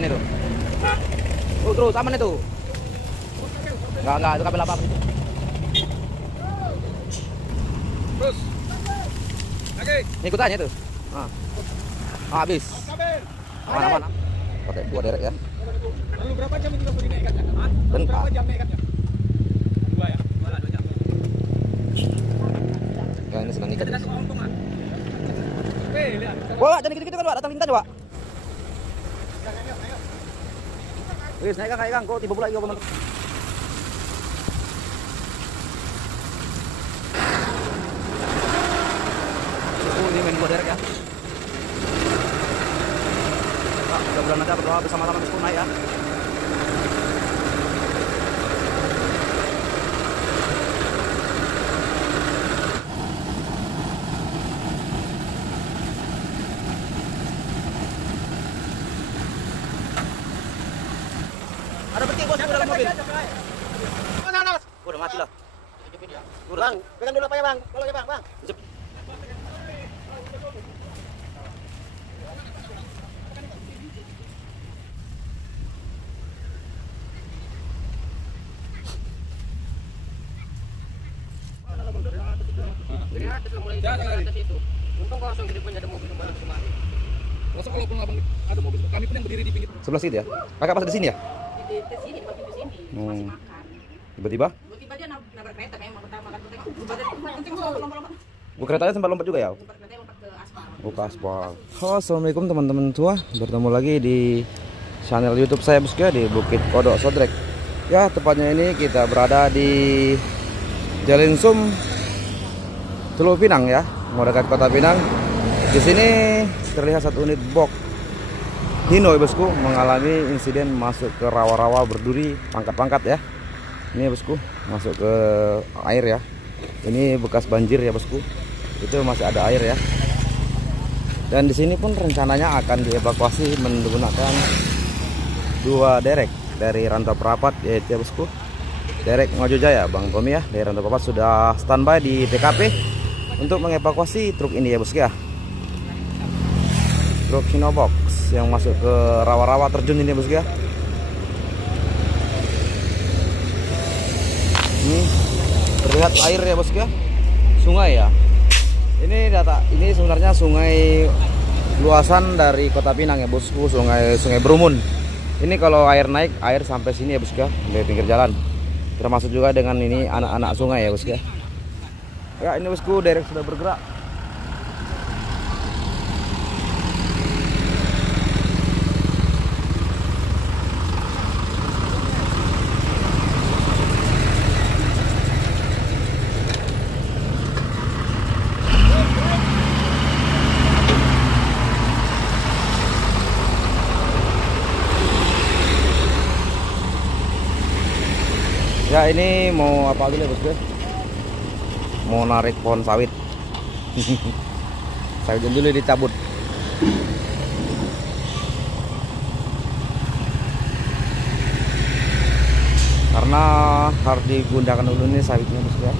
aman itu. Terus aman itu. Enggak, itu kabel apa? Terus. Lagi. Ikut aja tuh. Nah. Habis. Mana? Pakai 2 derek ya. Perlu berapa jam itu begini ikatnya? Dan Berapa jam ikatnya? 2 ya? 2 jam. Ya ini senang ikat. Lihat. Wah, jangan gitu-gitu kan, Pak. Datang lintas, Pak. Wis, naik Kang. Kok tiba pula lagi kau. Ini main 2 derek ya. Mudah-mudahan ada berdoa bersama-sama bosku naik ya. Ada petik bos dalam mobil. Mana? Udah mati lah. Bang, pegang dulu apa ya, Bang? Kalau ya, Bang. Masa kalau abang ada mobil, kami pun yang berdiri di pinggir. Sebelah situ ya. Kakak pas di sini ya? Di sini, masih di sini, masih makan. Tiba-tiba? Tiba-tiba dia nabrak kereta memang pertama kan tengok. Kencing lompat-lompat. Keretanya sempat lompat juga ya? Lompat kereta lompat ke aspal. Buka aspal. Halo, assalamualaikum teman-teman semua. Bertemu lagi di channel YouTube saya bosku ya, di Bukit Kodok Sodrek. Ya, tepatnya ini kita berada di Jalan Sum Teluk Pinang ya, mau dekat Kota Pinang. Di sini terlihat satu unit box Hino ya bosku mengalami insiden masuk ke rawa-rawa berduri pangkat-pangkat ya. Ini ya bosku masuk ke air ya. Ini bekas banjir ya bosku. Itu masih ada air ya. Dan di sini pun rencananya akan dievakuasi menggunakan 2 derek dari Rantau Perapat yaitu ya bosku. Derek Ngaju Jaya Bang Tommy ya dari Rantau Perapat sudah standby di TKP untuk mengevakuasi truk ini ya bosku ya. Truk Hino box yang masuk ke rawa-rawa terjun ini bosku ya. Ini terlihat air ya bosku ya. Sungai ya. Ini sebenarnya sungai luasan dari Kota Pinang ya bosku, sungai Berumun. Ini kalau air naik, air sampai sini ya bosku ya, di pinggir jalan. Termasuk juga dengan ini anak-anak sungai ya bosku ya. Ya ini bosku derek sudah bergerak. Ya ini mau apa dulu ya bosku? Mau narik pohon sawit. Sawit dulu dicabut. Karena harus digunakan dulu nih sawitnya bosku ya.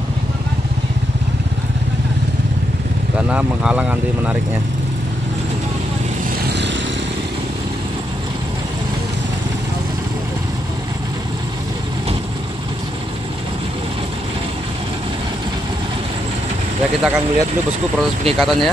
Karena menghalang nanti menariknya. Ya kita akan melihat dulu bosku proses pengikatannya.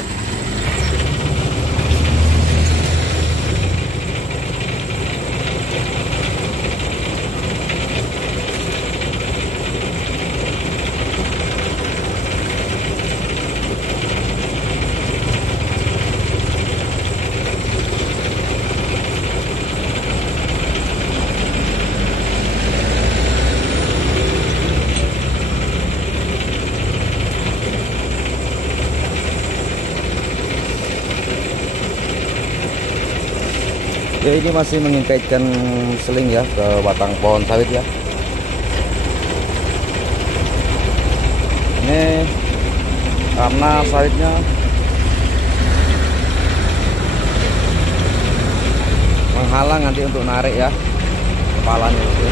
Ya ini masih mengikaitkan seling ya ke batang pohon sawit ya. Ini karena sawitnya menghalang nanti untuk narik ya kepalanya itu.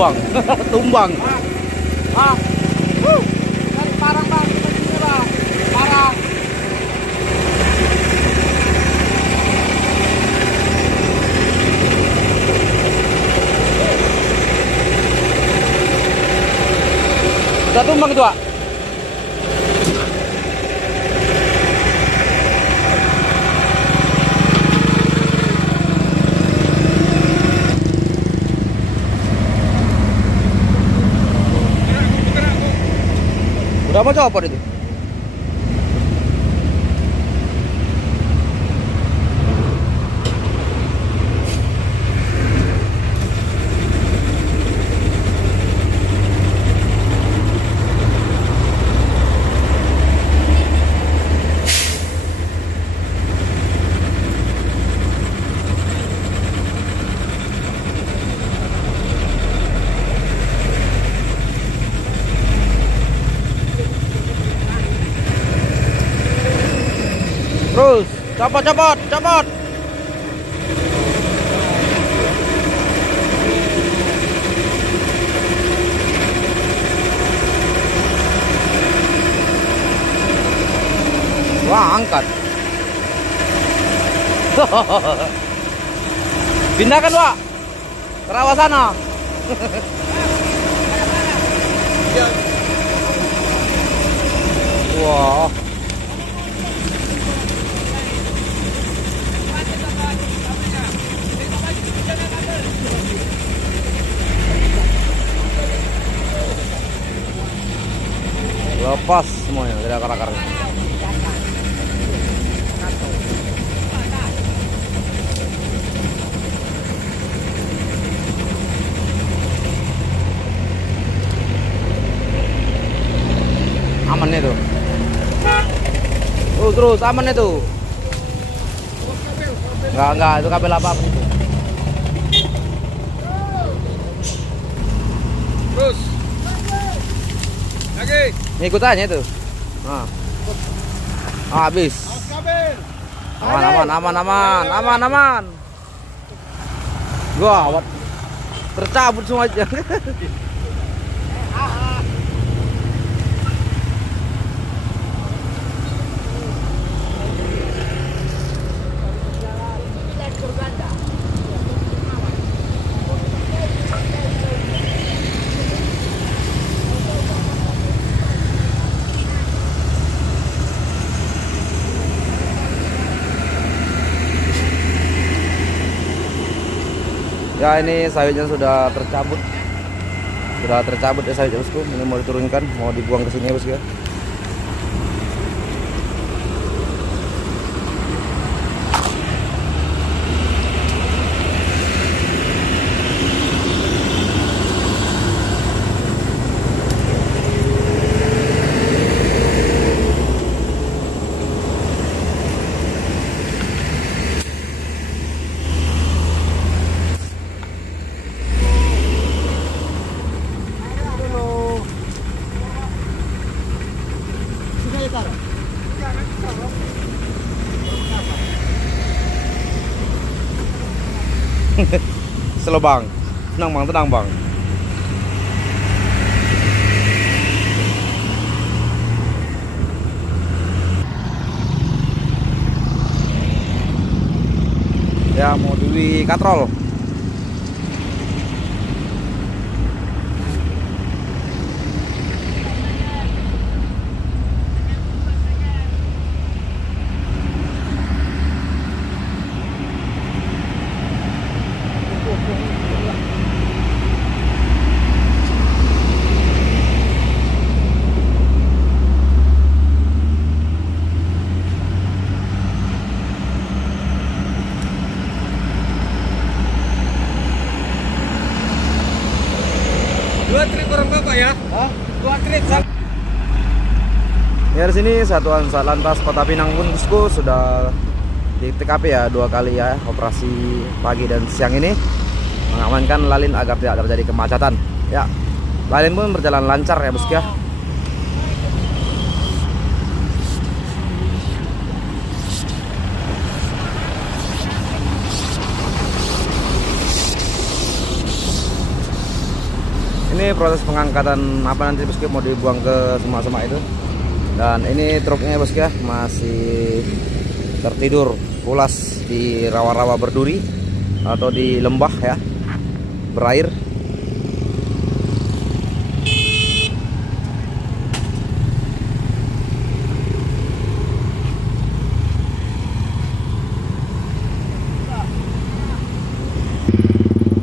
tumbang. Tumbang. Bang. Cari parang bang, kita sini bang. Parang. Udah tumbang itu, Pak. Udah mau copot itu. Terus, copot, copot, copot. Wah, angkat. Pindahkan, Pak. Ke rawa sana. Wah. Lepas semuanya dari akar-akarnya. Aman itu. Terus aman itu. Enggak, itu kabel apa itu. Terus. Lagi. Ngikut aja itu. Nah. Habis. Aman. Gawat. Tercabut semua aja. Ya, ini sayurnya sudah tercabut. Sudah tercabut ya sayurnya, bosku. Ini mau diturunkan, mau dibuang ke sini ya, bosku. Slow bang, tenang bang. Ya, mau di katrol. Dua trip orang bapak ya? Hah? 2 trip. Ya, di sini Satuan Satlantas Kota Pinang pun, bosku, sudah di TKP ya 2 kali ya, operasi pagi dan siang ini mengamankan lalin agar tidak terjadi kemacetan. Ya, lalin pun berjalan lancar ya, bosku ya. Ini proses pengangkatan apa nanti bosku, mau dibuang ke semak-semak itu. Dan ini truknya bosku ya, masih tertidur pulas di rawa-rawa berduri atau di lembah ya, berair.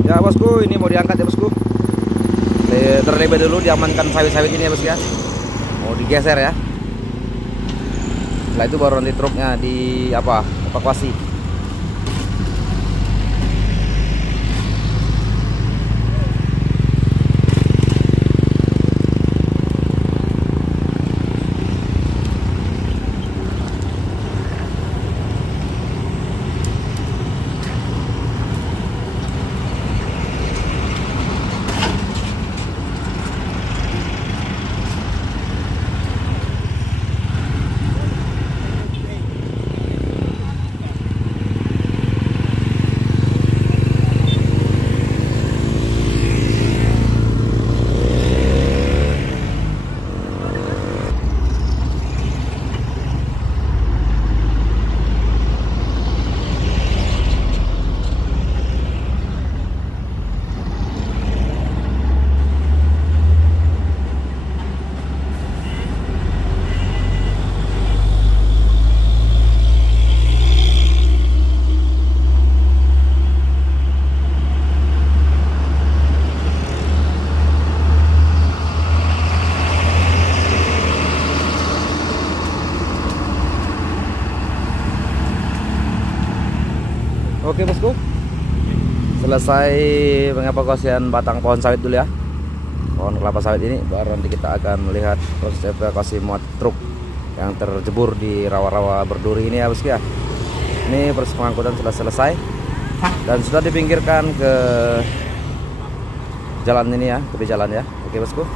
Ya bosku, ini mau diangkat ya bosku. Terlebih dulu diamankan sawit-sawit ini ya bosku ya. Mau digeser ya. Setelah itu baru nanti truknya di evakuasi. Oke bosku, selesai pengevakuasian batang pohon sawit dulu ya, pohon kelapa sawit ini, baru nanti kita akan melihat proses evakuasi muat truk yang terjebur di rawa-rawa berduri ini ya bosku ya. Ini proses pengangkutan sudah selesai dan sudah dipinggirkan ke jalan ini ya, tepi jalan ya. Oke bosku.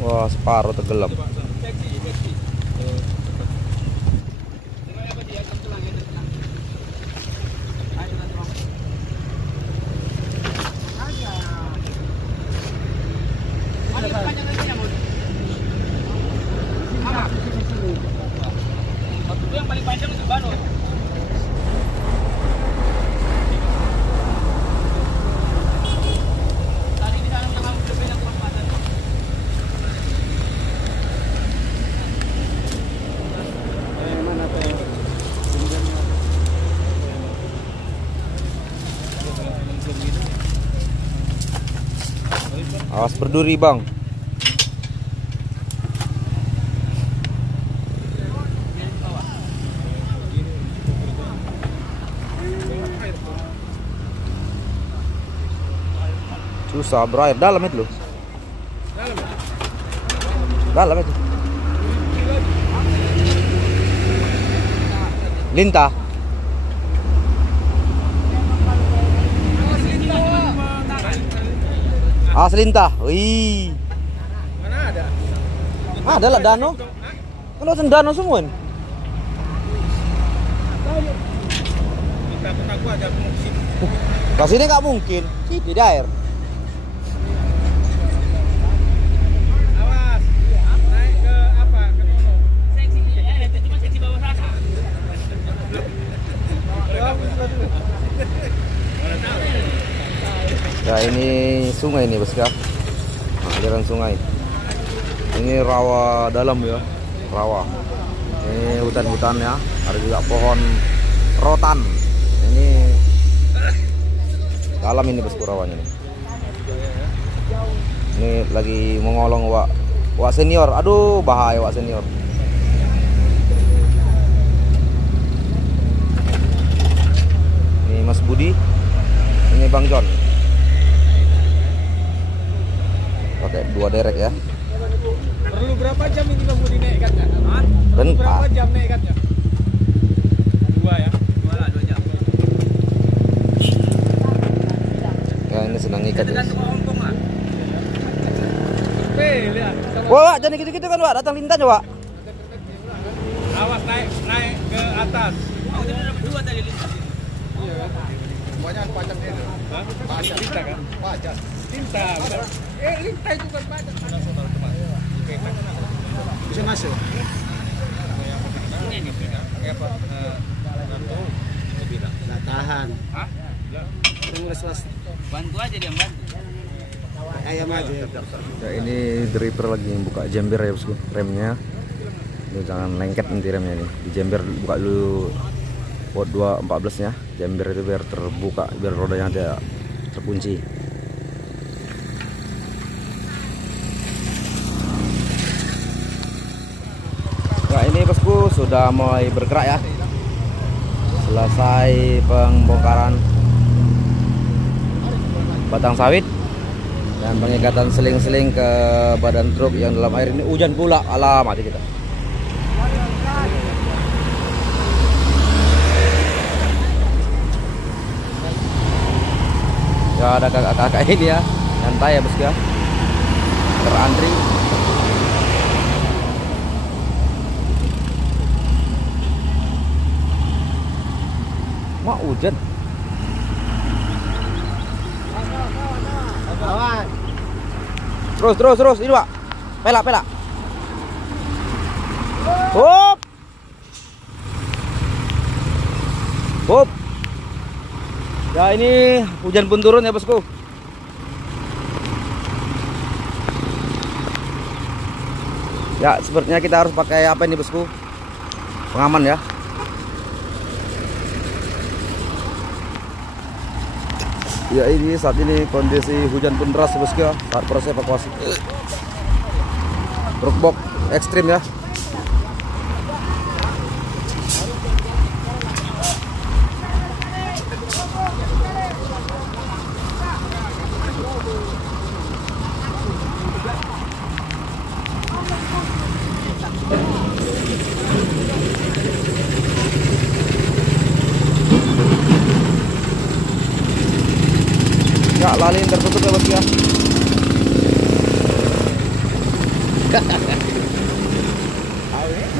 Wah, separuh tenggelam. Yang paling panjang itu Bano. Tadi di sana udah kamu lebih yang pasan. Mana tuh? Awas berduri bang. Susah berair, dalam itu loh. Dalam itu. Lintah. Ah, selintah. Wih. Mana ada? Ada lah danau. Kan danau semua ini. Kita pernah gua ada musim. Ke sini nggak mungkin. Di air. Awas. Naik ke apa? Ke Nono. Seksi cuma seksi bawah sana. Ya ini sungai ini bosku. Nah, aliran sungai. Ini rawa dalam ya, rawa. Ini hutan-hutan ya. Ada juga pohon rotan. Ini dalam ini bosku rawanya nih. Ini lagi mengolong wak senior. Aduh bahaya wak senior. Ini Mas Budi. Ini Bang John. Pakai 2 derek ya. Perlu berapa jam ini Bang Budi naikkan? Berapa bentar. jam nih ikatnya? 2 ya? 2 jam. Ya ini senang ikat ya. Lihat. Wah, jangan gitu-gitu kan, Wak. Datang lintan, Wak. Awas naik ke atas. Oh, itu udah berdua tadi lintas. Iya kan? Banyak pajak itu. Hah? Pajak tinta kan? Pajak. Tinta. Linta itu kan pajak. Bisa masuk. Ini apa? Nggak tahan. Hah? Bantu aja dia, bantu. Ayam aja. Ya ini driver lagi yang buka jember ya bosku, remnya. Lu jangan lengket nanti remnya nih. Di jember buka dulu pot 214 nya. Jember itu biar terbuka, biar rodanya tidak terkunci. Nah ini bosku sudah mulai bergerak ya. Selesai pembongkaran batang sawit dan pengikatan seling-seling ke badan truk yang dalam air. Ini hujan pula, alah mati kita. Ya ada kakak-kakak ini ya, santai ya bosku ya, terantri. Mak hujan. Terus ini Pak. Pelak. Hop. Ya ini hujan pun turun ya bosku. Ya sepertinya kita harus pakai apa ini bosku? Pengaman ya. Ya ini saat ini kondisi hujan pun deras bosku ya, saat proses evakuasi. Truk box ekstrim ya. Ya lalin tertutup ya bosku ya.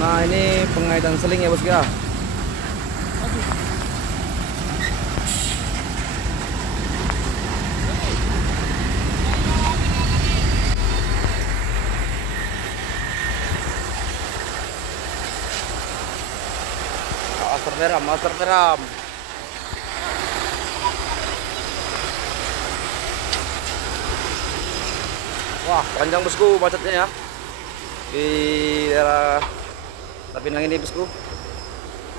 Nah ini pengaitan seling ya bosku ya. Master peram. Wah panjang bosku macetnya ya di daerah Tapinang ini bosku,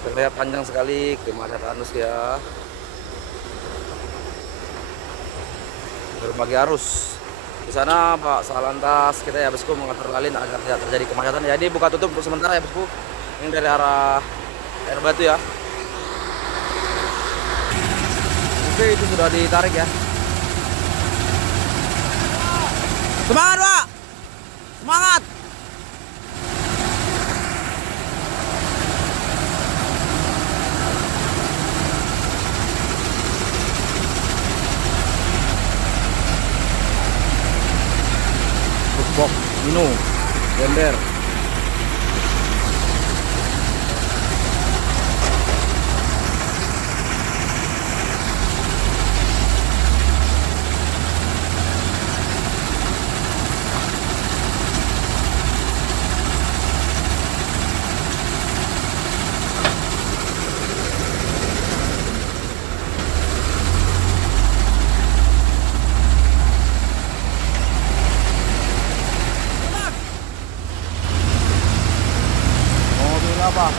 terlihat panjang sekali kemacetan bosku ya. Berbagai arus di sana Pak Salantas kita ya bosku mengatur lalin agar tidak terjadi kemacetan. Jadi buka tutup untuk sementara ya bosku. Ini dari arah Air Batu ya. Oke itu sudah ditarik ya. Semangat Pak, semangat. Box Mino Gender. Apa?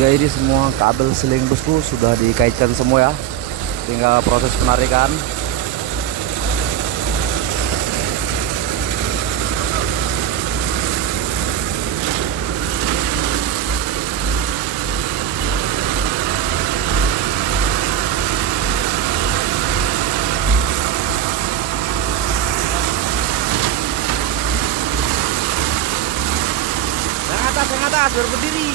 Ya, ini semua kabel seling bosku sudah dikaitkan semua ya. Tinggal proses penarikan. Yang atas, baru berdiri.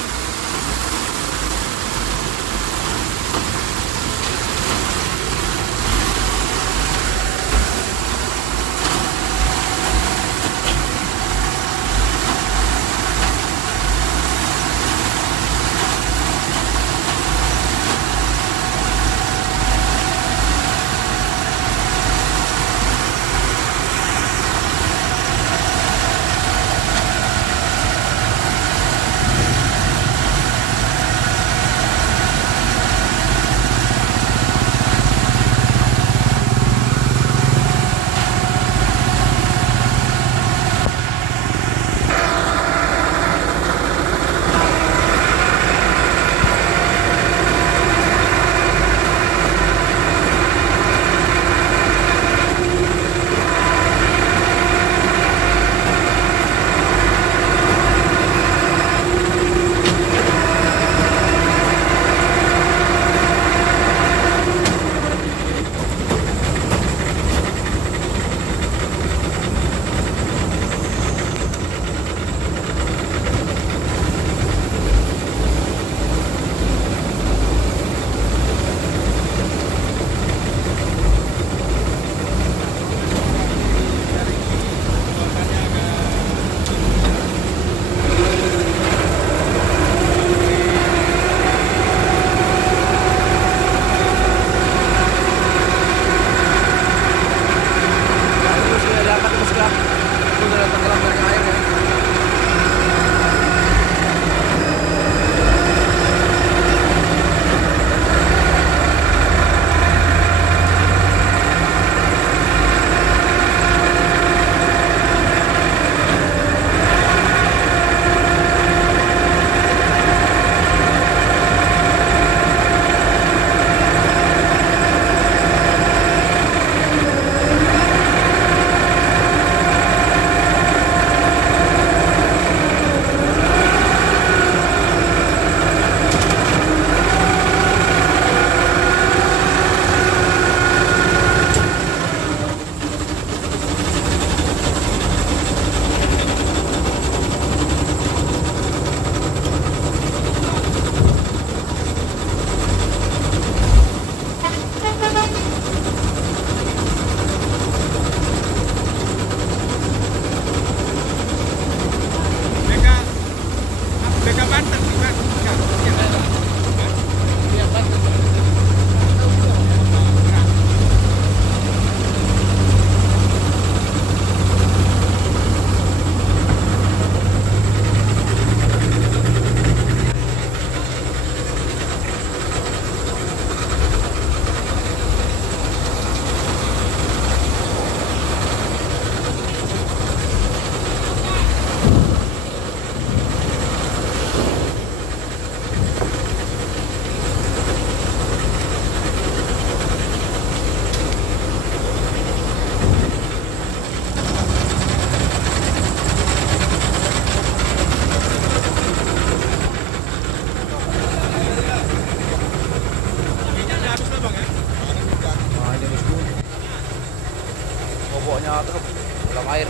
Boboknya truk dalam air.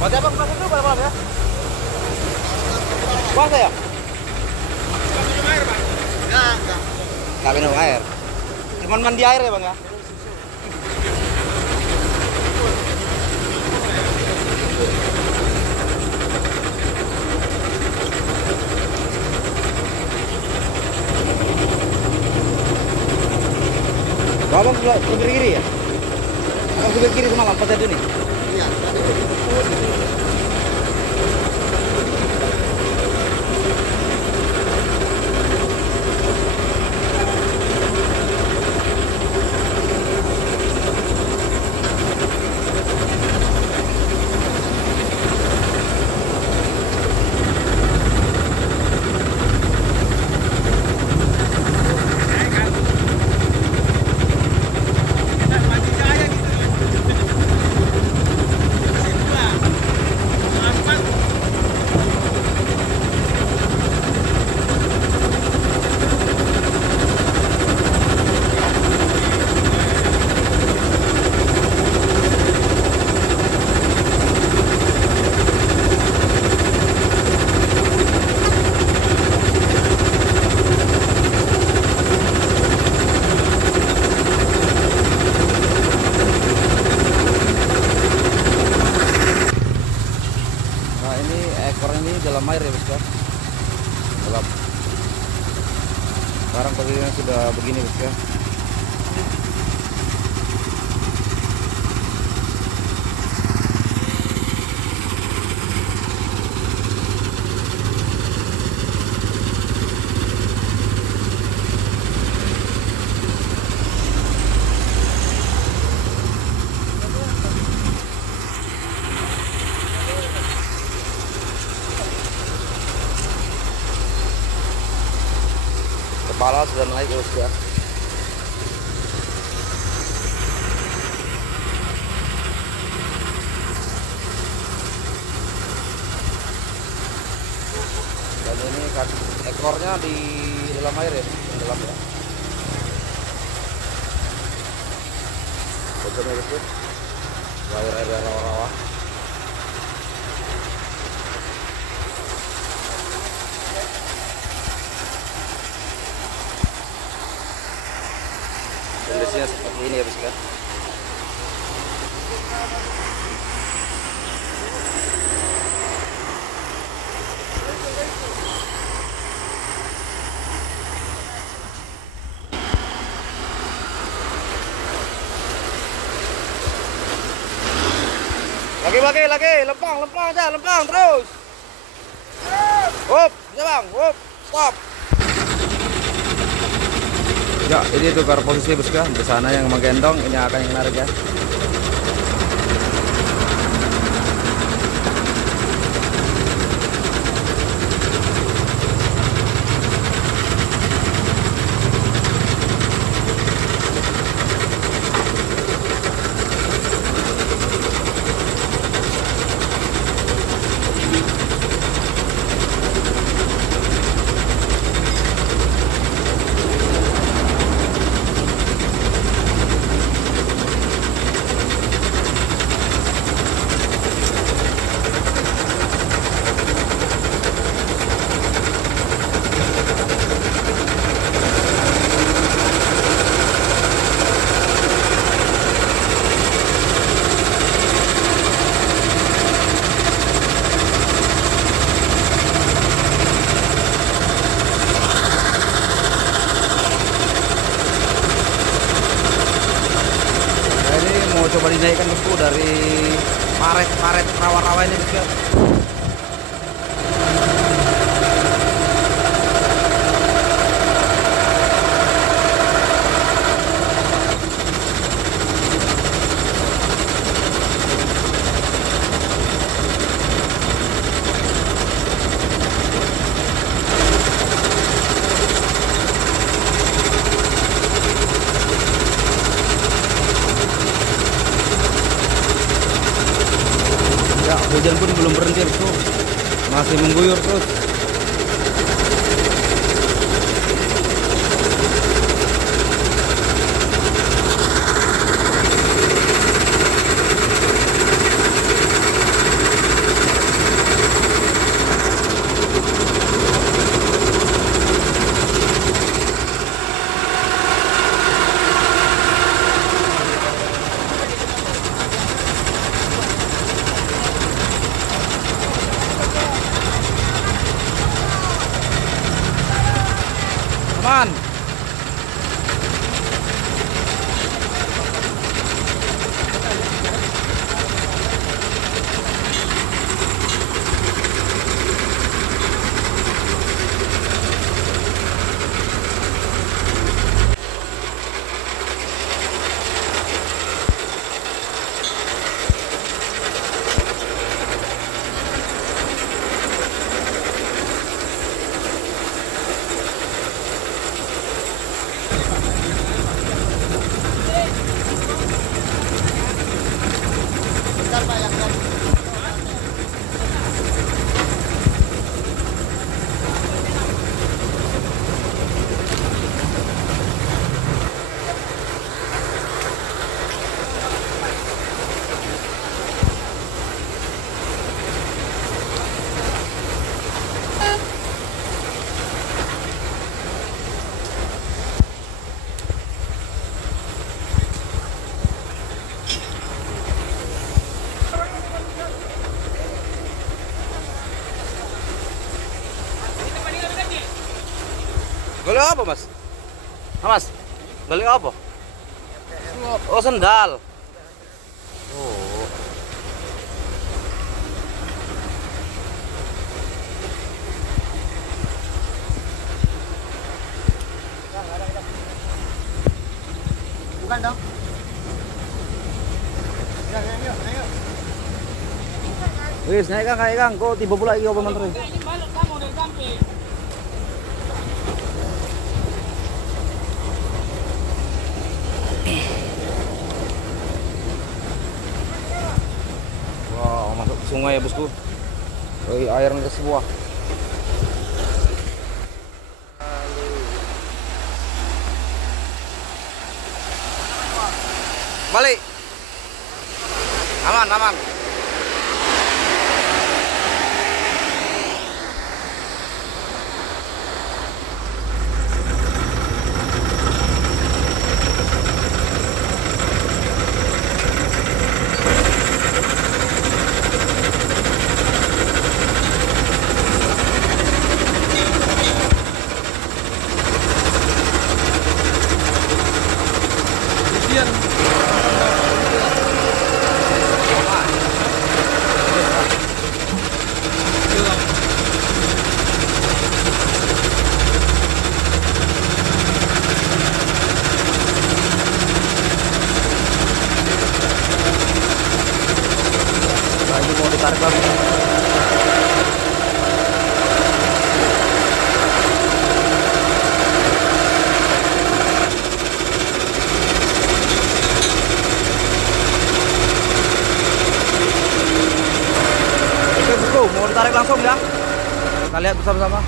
Berarti abang pasang dulu balap ya? Puasa ya? Minum air, Bang? Enggak. Nggak minum air. Cuman mandi air ya bang ya? Abang sebelah kiri ya? Abang sebelah kiri semalam pas itu nih? Iya. Sekarang posisinya sudah begini bos ya. Kepala sudah naik bos ya. Dan ini ekornya di dalam air ya, di dalam ya. Bocornya bos, air rawa-rawa. Kondisinya seperti ini ya bos ya. Lagi, lempang aja, lempang terus. Hop, ya bang, hop, stop. Ya, ini tukar posisi bos ya. Di sana yang menggendong, ini akan yang narik ya. Coba dinaikkan bosku dari paret rawa-rawa ini bosku. Hujan pun belum berhenti bosku, masih mengguyur terus. Aman. Boleh apa mas? Mas, beli apa? Oh, sendal. Oh. Bukan dong. Ayo. Wis, naik Kang. Kok tiba pula iki apa mentre? Ini balik kamu dari samping. Wow, masuk ke sungai ya, Bosku. Airnya semua. Balik. Aman. Nah, ini mau ditarik lagi. Oke, Bosku, mau ditarik langsung ya. Kita lihat bersama-sama.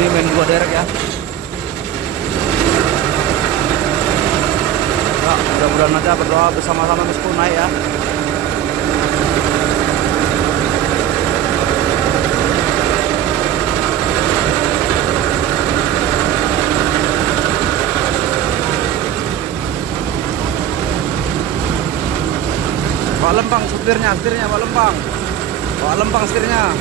Ini main dua derek ya. Nah, mudah-mudahan aja berdoa bersama-sama Bosku naik ya. Pak Lempang setirnya Pak Lempang. Pak Lempang setirnya.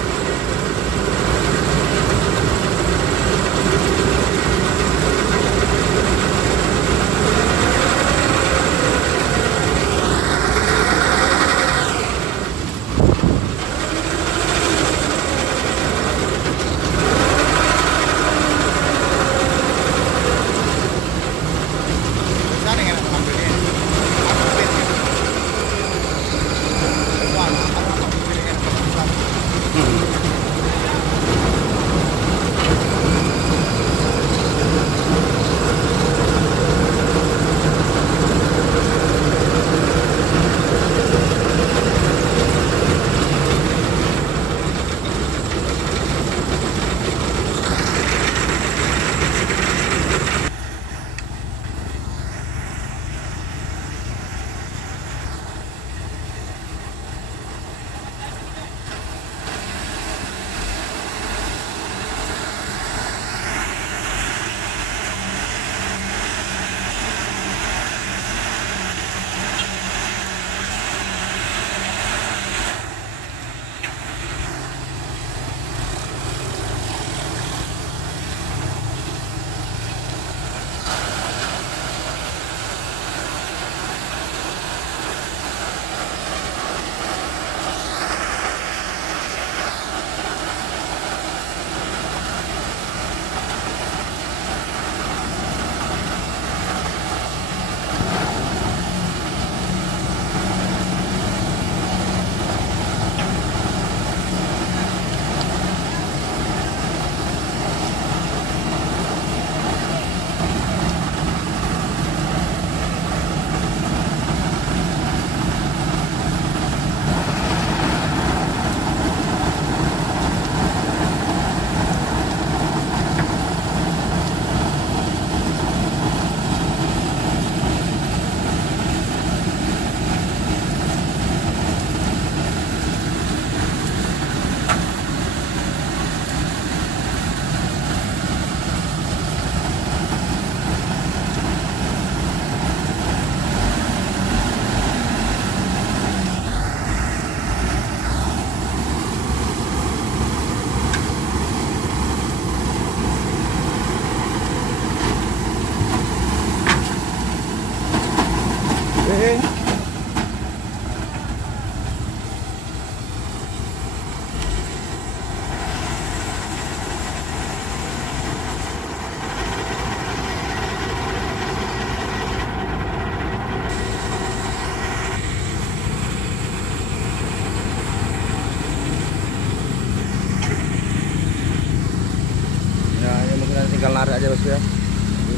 tinggal narik aja bosku ya.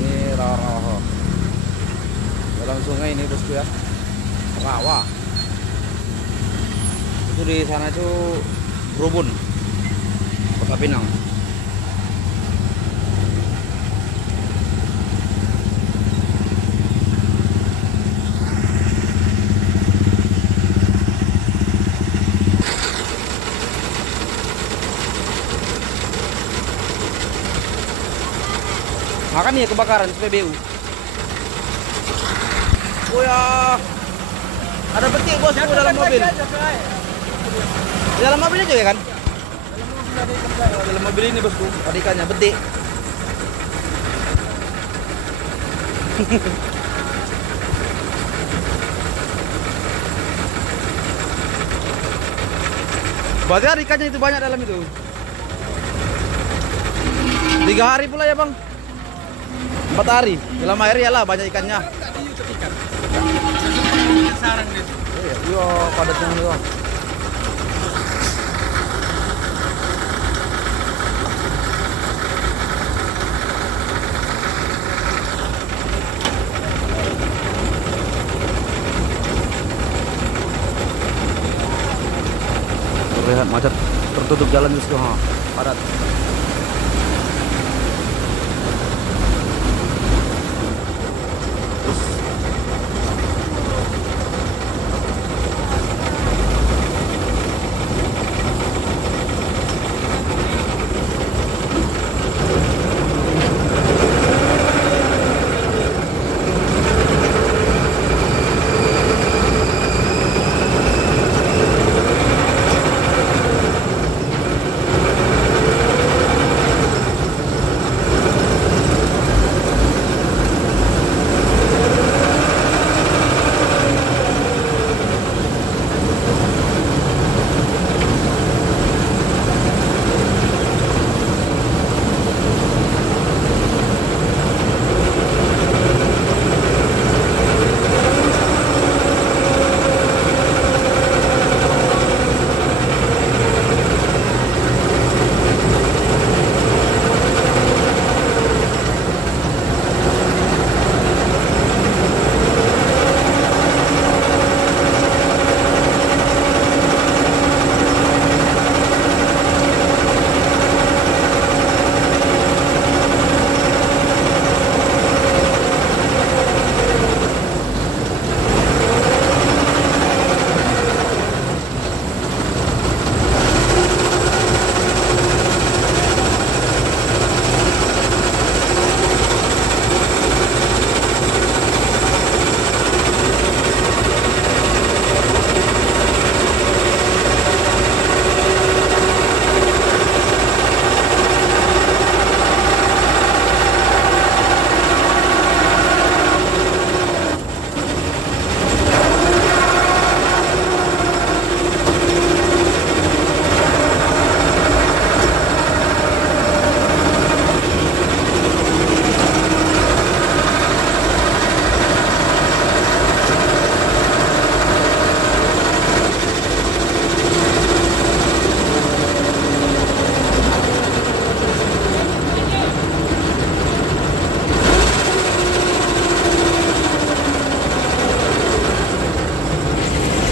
Ini rawa-rawa dalam sungai ini bosku ya, rawa. Itu di sana itu Rubun, Kota Pinang. Makan nih kebakaran SPBU. Oh ya, ada betik bos di dalam mobil. Di dalam mobil aja ya kan? Dalam mobil ini bosku, ada ikannya betik. Berarti ada ikannya itu banyak dalam itu. 3 hari pula ya bang. 4 hari dalam air ya lah banyak ikannya. Sarang deh. Iya, padatnya itu. Terlihat macet, tertutup jalan justru, padat.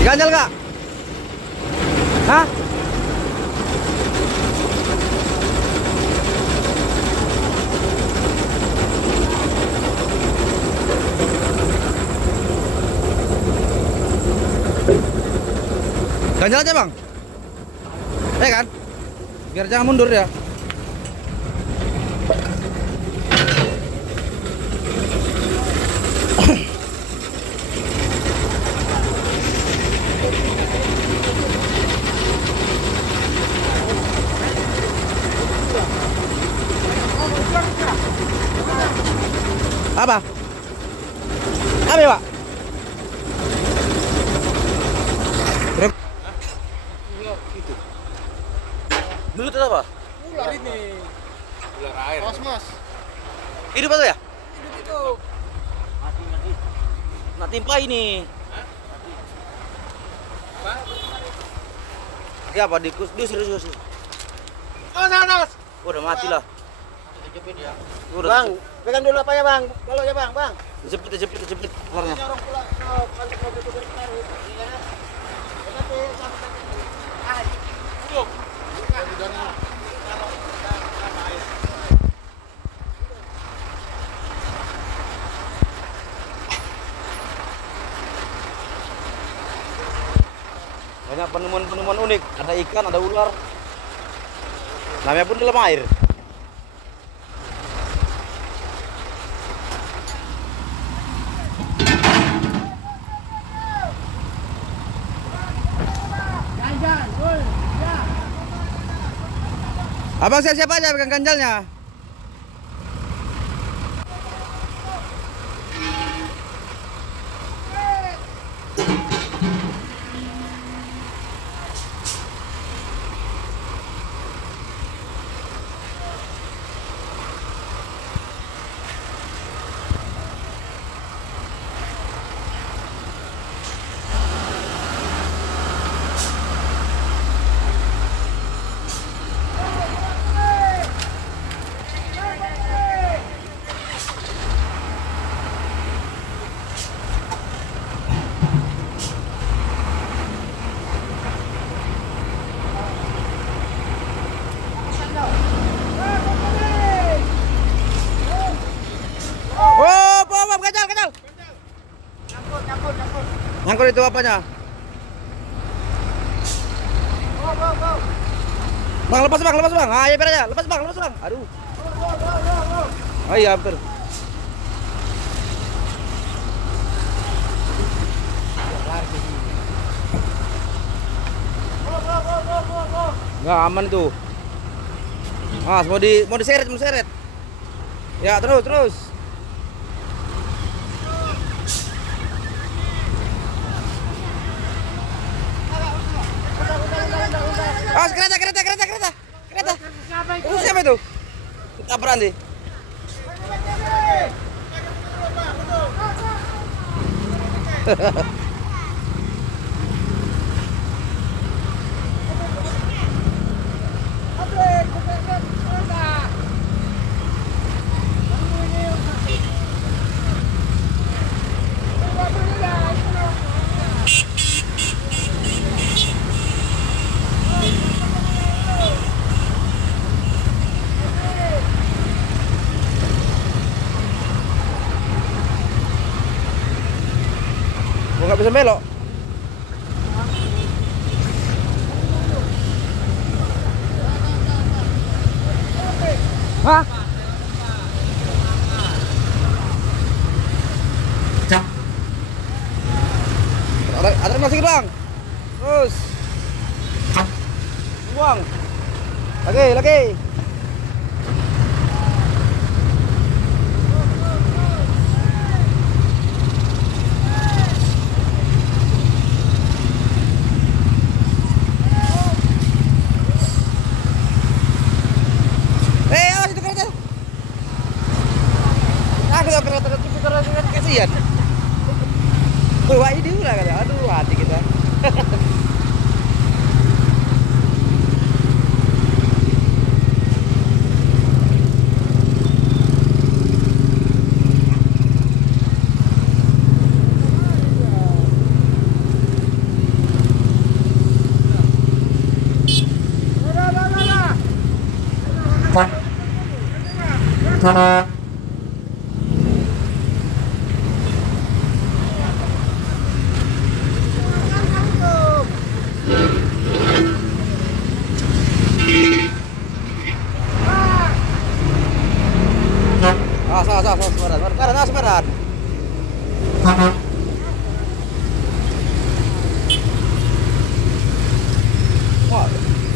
Ganjal kak? Hah? Ganjal aja bang? Kan? Biar jangan mundur ya. Apa? Apa ya, Pak? Itu. Belut itu apa? Ular ini. Ular air. Kosmos. Hidup apa ya? Hidup itu. Mati. Nah, timpa ini. Apa? Ya apa? Dius. Awas. Udah mati lah. Udah. Bang, pegang dulu apa ya bang? Kalau ya bang, bang. Jepit keluarnya. Orang pula balik mobil itu bertaruh. Iya kan? Nanti sampai duduk. Banyak penemuan-penemuan unik, ada ikan, ada ular. Namanya pun dalam air. Abang siap-siap aja pegang ganjalnya. Kecil. Nyangkut itu apanya? Bang, lepas bang. Ah, ya biar aja. Lepas bang. Aduh. Oh iya, hampir. Nggak aman itu. Ah, mau diseret. Ya, terus. Ah, kereta. Itu siapa itu? Tabrakan nih. Nggak bisa belok. Hah? Ada masih bang. Terus. Buang. Lagi. Kereta kasihan. Wah, ini ulah kata. Aduh, hati kita. Sepadan.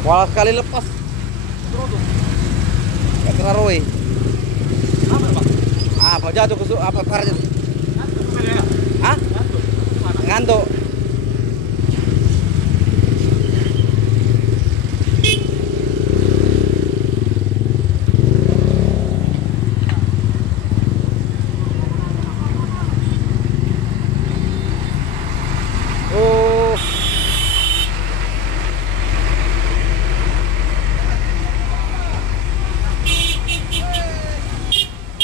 Wah, sekali lepas. Gak kena Roy. Apa jatuh ke apa karetnya? Hah? Ngantuk.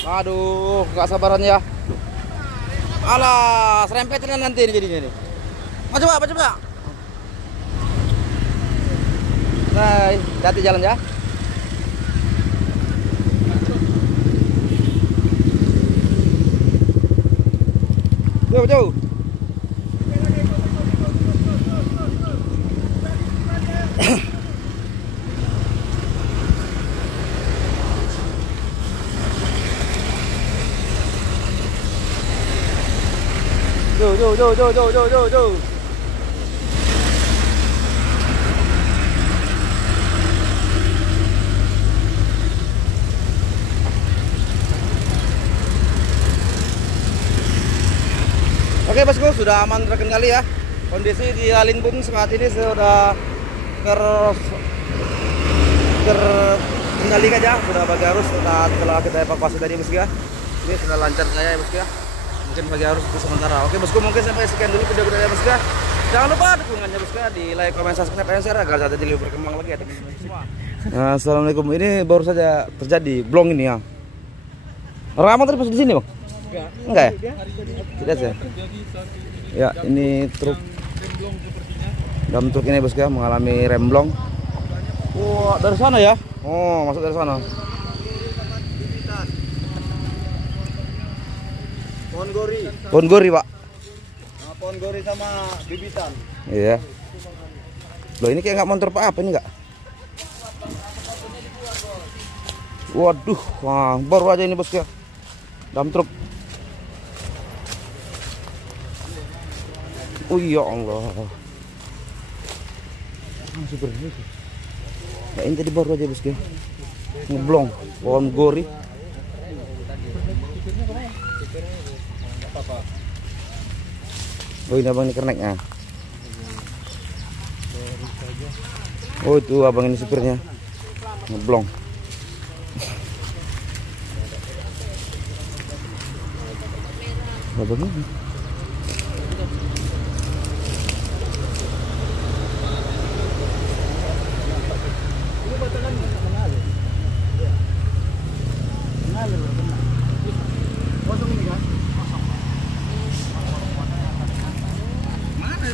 Aduh, gak sabaran ya. Alah, serempetin nanti ini jadinya nih. Maju Pak, maju Pak. Nah, hati jalan ya. Jauh, jauh. Jauh. Oke bosku, sudah aman terkendali ya. Kondisi di Lalin pun saat ini sudah terkendali aja, sudah bagi arus setelah kita evakuasi tadi bosku ya. Ini sudah lancar saya ya bosku ya. Mungkin bagi arus itu sementara. Oke bosku, mungkin sampai sekian dulu video kita ya bosku ya. Jangan lupa dukungannya bosku ya, di like, comment, subscribe, dan share agar saat ini berkembang lagi ya teman-teman semua. Nah, assalamualaikum. Ini baru saja terjadi blong ini ya. Ramah tadi pas di sini bang? Enggak ya? Tidak ya? Ya, ini truk dam truk ini bosku ya mengalami remblong. Wah, dari sana ya? Oh, masuk dari sana. Pohon gori pak. Nah, pohon gori sama bibitan. Iya. Loh ini kayak nggak motor apa ini nggak? Waduh, wah baru aja ini bosku ya. Dam truk. Oh ya Allah. Super ini. Nah, ini tadi baru aja bosku. Ngeblong pohon gori. Oh ini abang ini kerneknya. Oh itu abang ini supirnya. Ngeblong. Abang ini.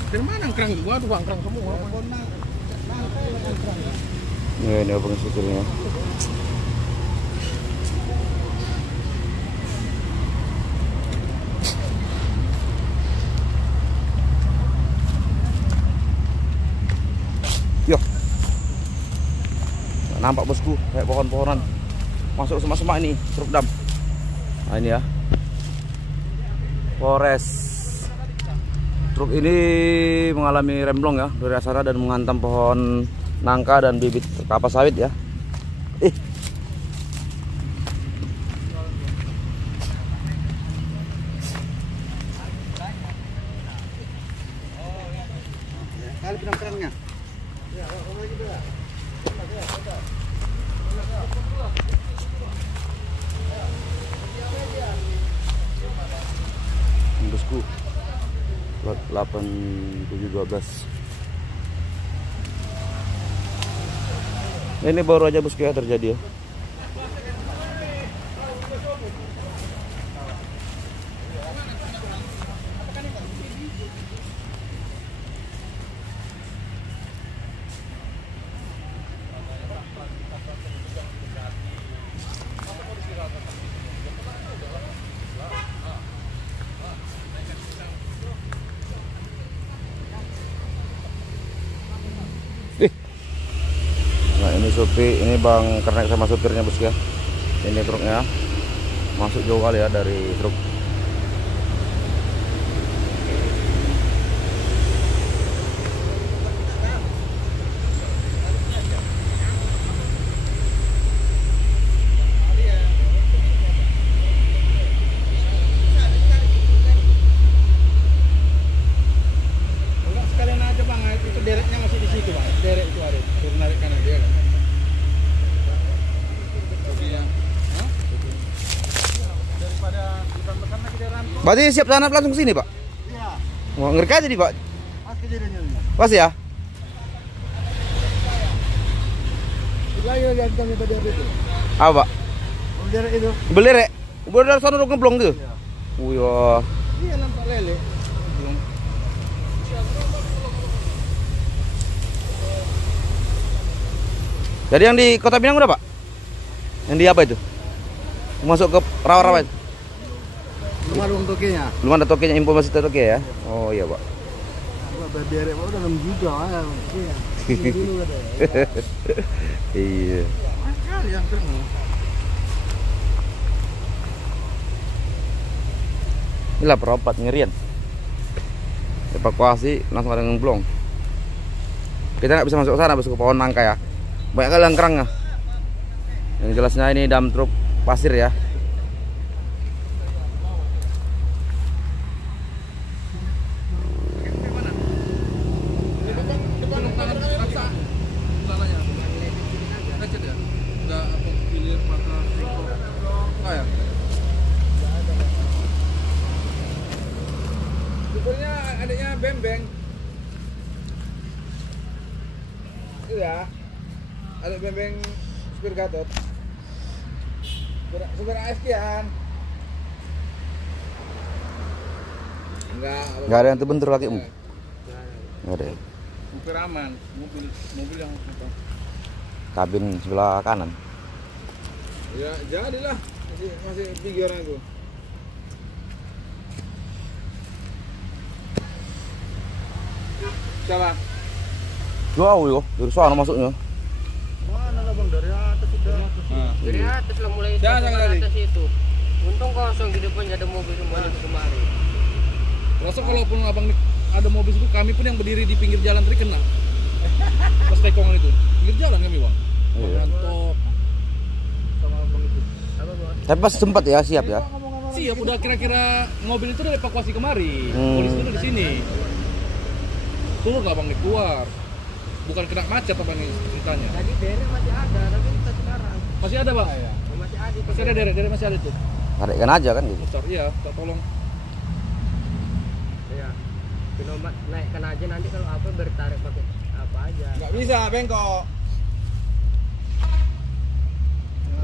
Dari mana kerang? Gua tukang kerang semua. Ya, ini abang supirnya. Yo. Nampak bosku kayak pohon-pohonan. Masuk semak-semak ini truk dam. Nah ini ya. Polres. Truk ini mengalami remblong ya dari sana dan menghantam pohon nangka dan bibit kelapa sawit ya. Kali penangkarannya. Bosku. 8712. Ini baru aja bosku ya terjadi ya. Nah ini ini bang kernek sama supirnya bosku ya. Ini truknya masuk jauh kali ya dari truk. Sekalian aja bang, itu dereknya masih di situ bang. Derek itu ada, suruh narik kanan dia kan. Daripada diban-ban lagi dia rampung. Berarti siap tanap langsung ke sini pak? Iya. Mau ngeri aja nih pak? Pas kejadiannya ini. Pas ya? Lagi lihat kami pada itu. Apa pak? Derek itu. Belerek? Udah dari sana udah ngeblong tuh. Iya. Wih, wah. Iya nampak lele. Belum. Jadi yang di Kota Pinang udah, Pak? Yang di apa itu? Masuk ke rawa-rawa itu? Belum ada uang tokenya. Belum ada tokenya, info masih toke ya? Oh iya, Pak. Berderek udah 6 juta ya. Iya. Dulu ada. Iya. Kali yang kering. Inilah perapat ngerian. Evakuasi langsung ada ngeblong. Kita nggak bisa masuk ke sana, masuk ke pohon nangka ya. Banyak kali yang kerang ya. Yang jelasnya ini dam truk pasir ya. Supirnya adiknya Bembeng. Iya. Adik Bembeng supir Gatot. Supir ASK-an. Nggak ada yang terbentur lagi, Nggak ada. Supir aman, mobil yang apa? Kabin sebelah kanan. Ya jadilah, masih pikiran aku. Siapa? Jauh yo, dari sana masuknya. Mana lah bang, dari atas sudah. Dari atas lah mulai Jangan tadi. atas itu. Untung kosong di depannya ada mobil semuanya ke kemari. Rasa kalaupun abang ada mobil itu, kami pun yang berdiri di pinggir jalan tadi kena. Pas tekongan itu, pinggir jalan kami bang. Iya. Mantap. Sama abang itu. Apa bos? Tapi pas sempat ya, siap ya. Siap, udah kira-kira mobil itu udah evakuasi kemari. Polisi itu di sini. Turun lah bang, keluar. Bukan kena macet apa nih ceritanya? Tadi derek masih ada, tapi kita sekarang Masih ada bang? masih ada. Masih ada derek masih ada tuh. Tarik aja kan gitu. Mutar, iya, tak tolong. Iya. Pinomat naikkan aja nanti kalau apa bertarik pakai apa aja. Nggak bisa, bengkok.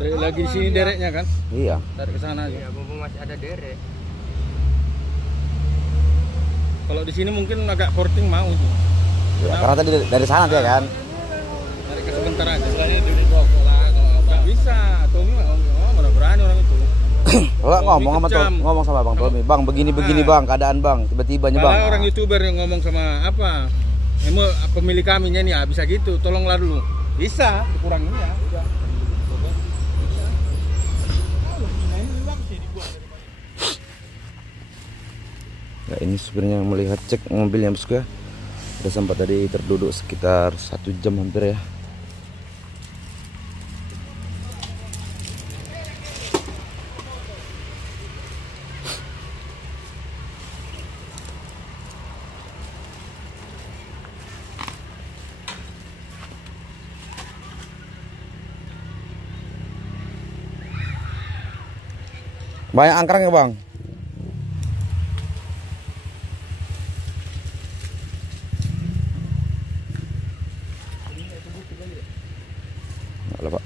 Lagi di sini dereknya kan? Iya. Tarik ke sana aja. Iya, mumpung masih ada derek. Kalau di sini mungkin agak porting mau tuh. Ya, karena tadi dari sana dia kan. Tarik ke sebentar aja. Selain itu di bawah lah, kalau nggak bisa. Tommy mana berani orang itu. Kalau ngomong sama tuh, ngomong sama Bang Tommy, Bang begini Bang, keadaan Bang, tiba-tiba nya Bang. Malah orang YouTuber yang ngomong sama apa? Emang pemilik kami nya nih bisa gitu, tolonglah dulu. Bisa, dikurangin ya. Udah. Ya, ini supirnya yang melihat cek mobilnya bosku ya. Udah sempat tadi terduduk sekitar 1 jam hampir ya. Banyak angkrang ya Bang? Enggak lah Pak.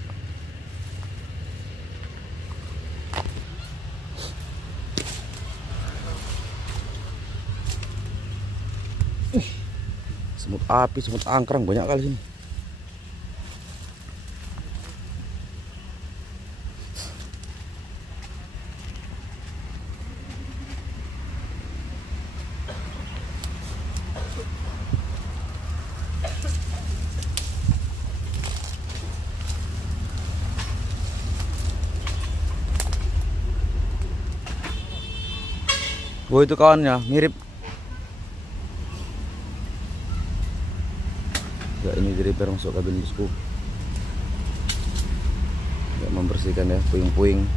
Semut api, semut angkrang banyak kali sini. Oh itu kawannya mirip. Ya ini di repair masuk kabin bosku. Ya, membersihkan ya puing-puing.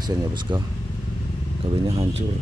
Kasihan ya bosku, kabinnya hancur.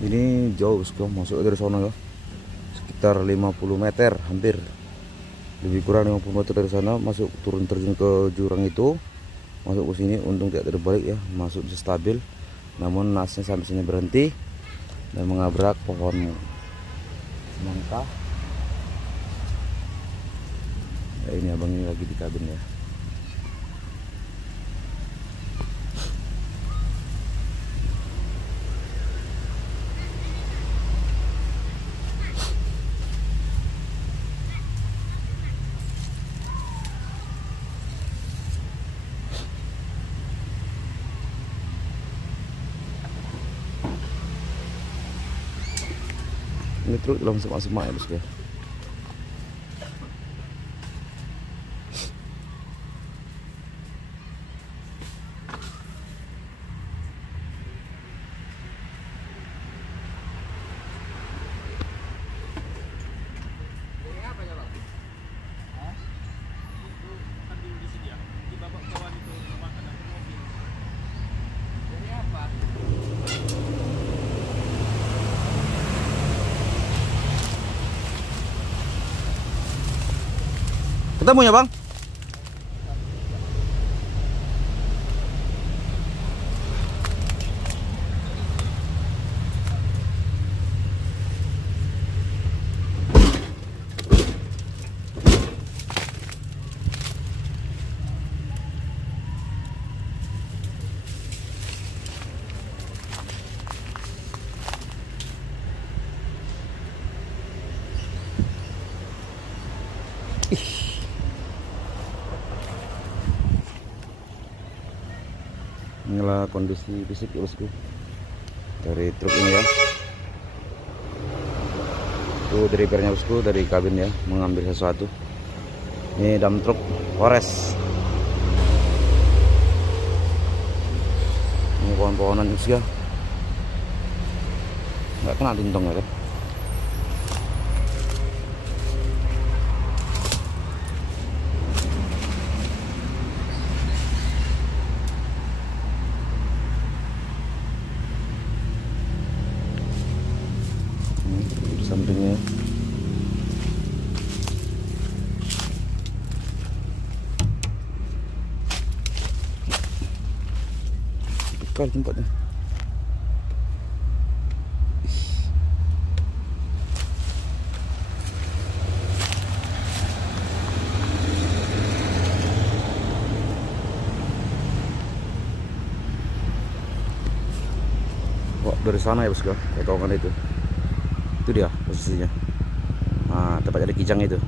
Ini jauh bosku, masuk dari sana ya. Sekitar 50 meter hampir. Lebih kurang 50 meter dari sana masuk turun terjun ke jurang itu. Masuk ke sini untung tidak terbalik ya, masuk bisa stabil. Namun nasnya sampai sini berhenti dan mengabrak pohon semangka. Ya, ini abang ini lagi di kabin ya. Ini truk dalam semak-semak ya bosku ya. Ketemu ya bang? Inilah kondisi fisik ya bosku dari truk ini ya. Itu drivernya bosku dari kabin ya, mengambil sesuatu. Ini dam truk Forest. Ini pohon-pohonan bosku ya, nggak kena tuntong ya kan. Sampingnya bekal tempatnya. Wah, dari sana ya bosku, kayak kawangan itu dia posisinya. Nah, tepat ada kijang itu.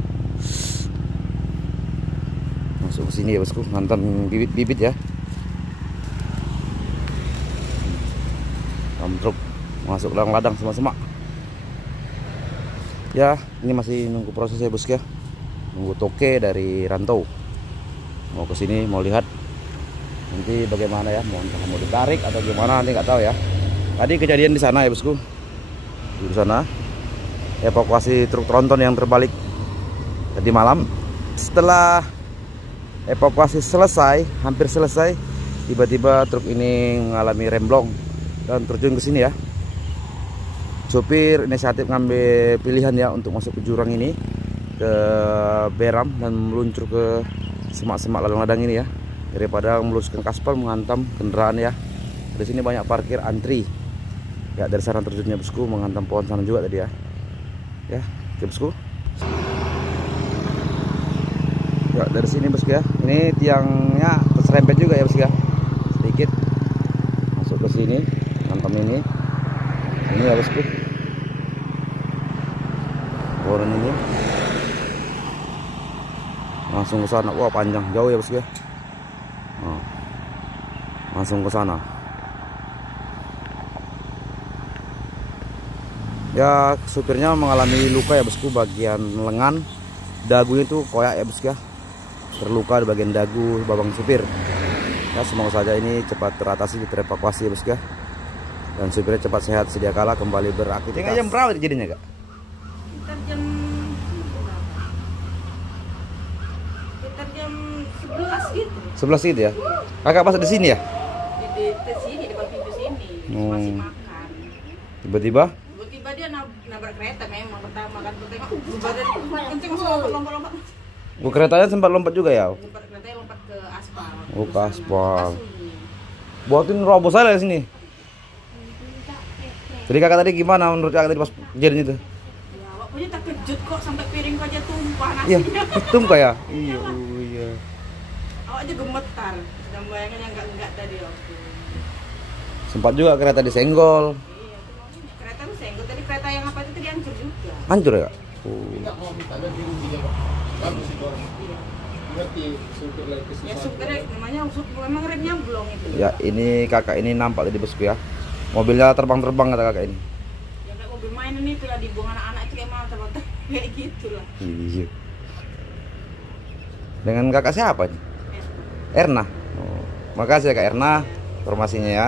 Masuk ke sini ya bosku, mantan bibit-bibit ya. Dam truk masuk ladang semak-semak. Ya, ini masih nunggu proses ya bosku ya. Nunggu toke dari rantau. Mau ke sini mau lihat nanti bagaimana ya, mau ditarik atau gimana nanti nggak tahu ya. Tadi kejadian di sana ya bosku. Di sana evakuasi truk tronton yang terbalik tadi malam. Setelah evakuasi selesai, hampir selesai, tiba-tiba truk ini mengalami remblong dan terjun ke sini ya. Sopir inisiatif ngambil pilihan ya untuk masuk ke jurang ini, ke beram dan meluncur ke semak-semak ladang-ladang ini ya, daripada meluskan kaspal menghantam kendaraan ya. Di sini banyak parkir antri ya, dari sana terjunnya bosku, menghantam pohon sana juga tadi ya. Ya, oke bosku. Ya, dari sini bosku ya. Ini tiangnya terserempet juga ya bosku ya. Sedikit masuk ke sini, hantam ini. Ini ya bosku. Pohon ini. Langsung ke sana. Wah, panjang jauh ya bosku ya. Nah, langsung ke sana. Ya, supirnya mengalami luka ya bosku, bagian lengan, dagunya itu koyak ya bosku ya, terluka di bagian dagu babang supir. Ya, semoga saja ini cepat teratasi, terevakuasi ya bosku ya, dan supirnya cepat sehat sedia kala kembali beraktivitas. Jam berapa jadinya kak? Sekitar jam 11 gitu. 11 gitu ya. Kakak pas di sini ya? Di sini depan pintu sini. Masih makan. Tiba-tiba Tiba-tiba dia nabrak kereta memang pertama kan tengok badan kenceng langsung lompat-lompat. keretanya sempat lompat juga ya? Lompat keretanya lompat ke aspal. Oh, ke aspal. Sunyi. Buatin robos aja sini. Jadi kakak tadi gimana menurut kakak tadi pas kejadian itu? Ya, pokoknya terkejut kok sampai piring aja tumpah Iya, nasinya. hitam kayak. Iya, iya. Awak aja gemetar. Dan bayangannya enggak tadi waktu. Sempat juga kereta disenggol. Iya, itu kereta tuh senggol. Tadi kereta yang apa itu tadi hancur juga. Hancur ya? Oh. Enggak mau minta ganti rugi ya, Pak. Bagus itu orang. Ngerti supir lagi Ya kesusahan. supir namanya memang remnya blong itu. Ya, ini kakak ini nampak tadi bosku ya. Mobilnya terbang-terbang kata kakak ini. Ya kayak mobil mainan itu lah dibuang anak-anak itu kayak mana terbang kayak gitulah. Iya. Dengan kakak siapa nih? Erna. Oh. Makasih ya Kak Erna informasinya ya.